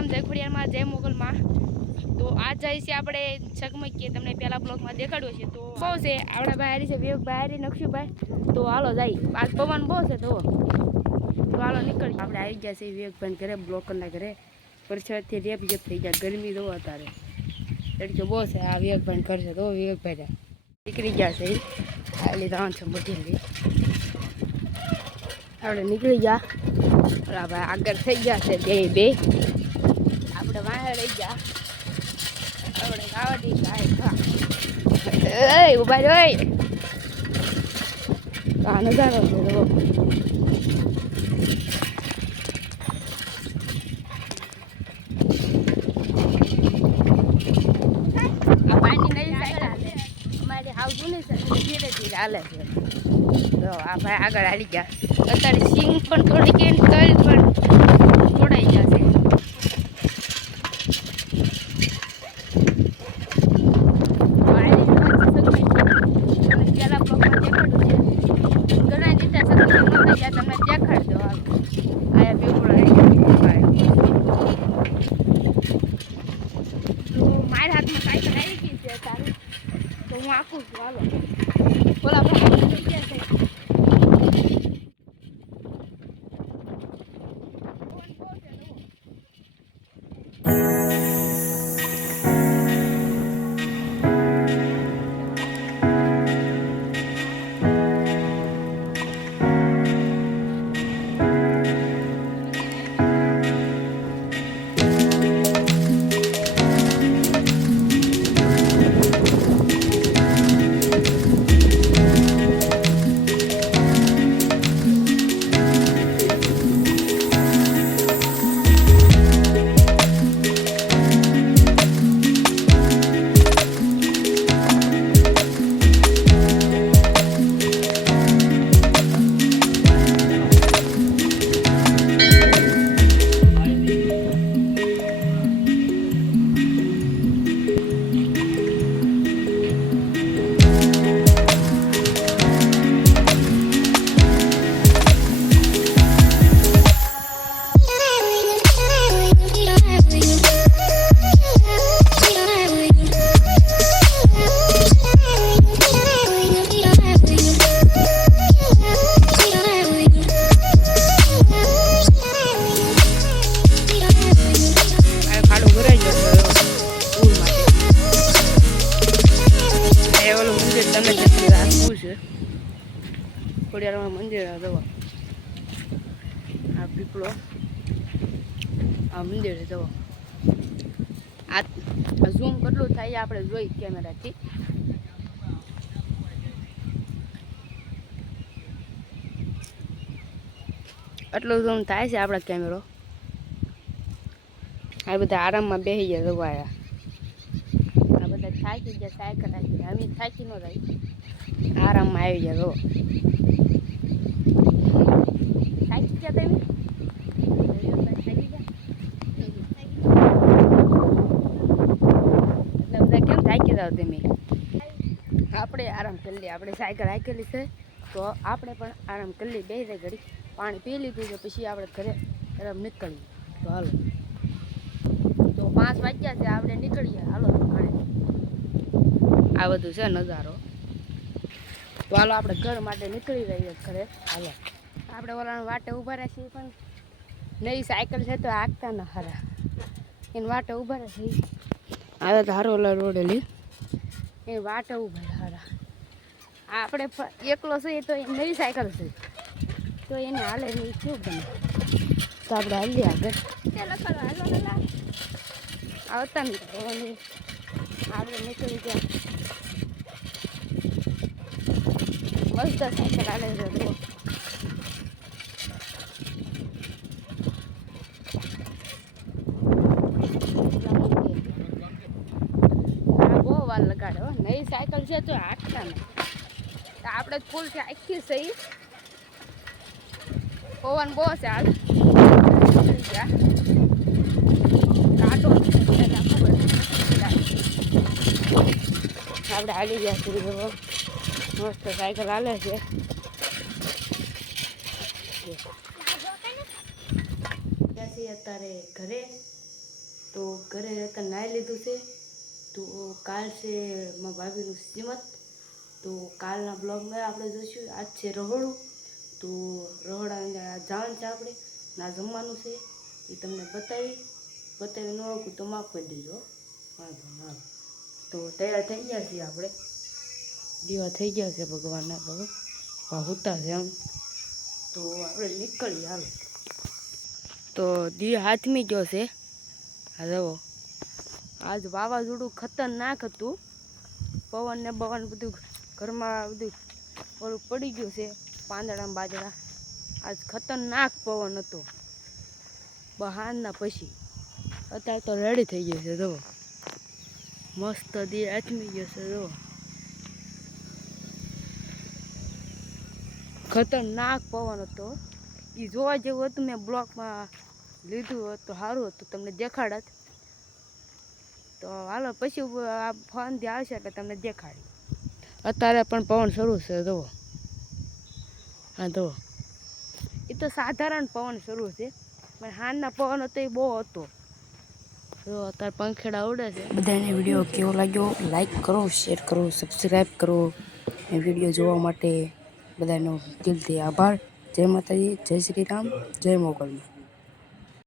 રામ જય ખોડિયારમાં જય મોગલમાં। તો आज જાય છે આપણે ચકમકીએ તમને પહેલા બ્લોગમાં દેખાડ્યો છે। તો બહુ છે આપણા બહારી છે વિવેક બહારી નકશુભાઈ। તો હાલો જાય આજ પવન બહુ છે તો હાલો નીકળી આપણે આવી ગયા છે વિવેકભાઈ ઘરે બ્લોકરના ઘરે પરછાથી રેપ જેપ થઈ ગયા ગરમી દો અત્યારે તડકો બહુ છે આ વિવેકભાઈ કરશે તો વિવેકભાઈ નીકળી ગયા છે આ લીધા છે મોટી આપણે નીકળી ગયા ભાઈ આગળ થઈ ગયા છે બે આપણે વાહે લઈ ગયા આપણે ગાવાડી ગાય ઉભા રહ્યો આ નજારો છે તો આ પાણી નહીં જાય અમારે હાવ જૂની છે ધીરે ધીરે હાલે છે તો આ ભાઈ આગળ હાલી ગયા અત્યારે સિંગ પણ થોડી કે તલ પણ તોડાઈ જશે તમે દેખાડજો આયા બેવડા તો મારા હાથમાં સાયકલ આવી ગઈ છે તારું તો હું આખું છું હાલો બોલા થઈ ગયા છે ખોડિયારમાં મંદિર જવા આ પીપળો આ મંદિર જવા આ ઝૂમ કેટલું થાય આપણે જોઈ કેમેરાથી એટલું ઝૂમ થાય છે આપણા કેમેરો આ બધા આરામમાં બેસી ગયા જવાયા આ બધા થાકી ગયા સાયકલ આવી અમે થાકી ન રહી આરામમાં આવી ગયા જો થાકી ગયા તમે બધા કેમ થાકી જાવ તમે આપણે આરામ કરી લઈએ આપણે સાયકલ હાકેલી છે તો આપણે પણ આરામ કરી લઈએ બે ઘડી પાણી પી લીધું છે પછી આપણે ઘરે આરામ નીકળીએ તો હાલો તો 5 વાગ્યા છે આપણે નીકળીએ હાલો આ બધું છે નજારો તો હાલો આપણે ઘર માટે નીકળી રહીએ ઘરે હાલો આપણે ઓલાને વાટે ઊભા રહ્યા છીએ પણ નવી સાયકલ છે તો હાંકતા ન ખરા એને વાટે ઊભા રહ્યા છીએ આવે તો હારો ઓલા રોડેલી એ વાટે ઊભા ખરા આપણે એકલો છે તો નવી સાયકલ છે તો એને હાલે નહીં શું બને તો આપણે હાલીએ આગળ આવતા નહીં આપણે નીકળી ગયા મસ્ત સાયકલ હાલે છે બહુ વાર લગાડે નવી સાયકલ છે તો હાંકતા નહીં આપણે ફૂલ છે આખી સહી પવન બહુ છે હાલ કાંટો આપણે હાલી ગયા છીએ મસ્ત સાયકલ હાલે છે અત્યારે ઘરે તો ઘરે રહેતા નાહી લીધું છે. તો કાલ છે મારા ભાભીનું શ્રીમત. તો કાલના બ્લોગમાં આપણે જોઈશું. આજ છે રહોડું. તો રહોડા જવાનું છે આપણે, ના જમવાનું છે એ તમને બતાવી ન ઓળખું તો માફ કરી દેજો. વાંધો ના. તો તૈયાર થઈ ગયા છીએ આપણે, દીવા થઈ ગયા છે ભગવાનના હોતા છે એમ. તો આપણે નીકળીએ હાલો. તો દીવા હાથમી ગયો છે. હા જવો, આજ વાવાઝોડું ખતરનાક હતું. પવન ને બવન બધું ઘરમાં બધું ઓલું પડી ગયું છે. પાંદડા બાજડા આજ ખતરનાક પવન હતો બહારના. પછી અત્યારે તો રેડી થઈ ગયું છે. જુઓ મસ્ત દી આથમી ગયો છે. જુઓ ખતરનાક પવન હતો. એ જોવા જેવું હતું. મેં બ્લોકમાં લીધું હોત તો સારું હતું, તમને દેખાડત. તો હાલો પછી આ ફોનથી આવશે એટલે તમને દેખાડી. અત્યારે પણ પવન શરૂ છે. જુઓ હા જુઓ, એ તો સાધારણ પવન શરૂ છે, પણ હાલના પવન હતો એ બહુ હતો. જો અત્યારે પંખેડા ઉડે છે. બધાને વિડીયો કેવો લાગ્યો લાઈક કરો, શેર કરો, સબસ્ક્રાઈબ કરો. એ વિડીયો જોવા માટે બધાનો દિલથી આભાર. જય માતાજી, જય શ્રી રામ, જય મોગલમાં.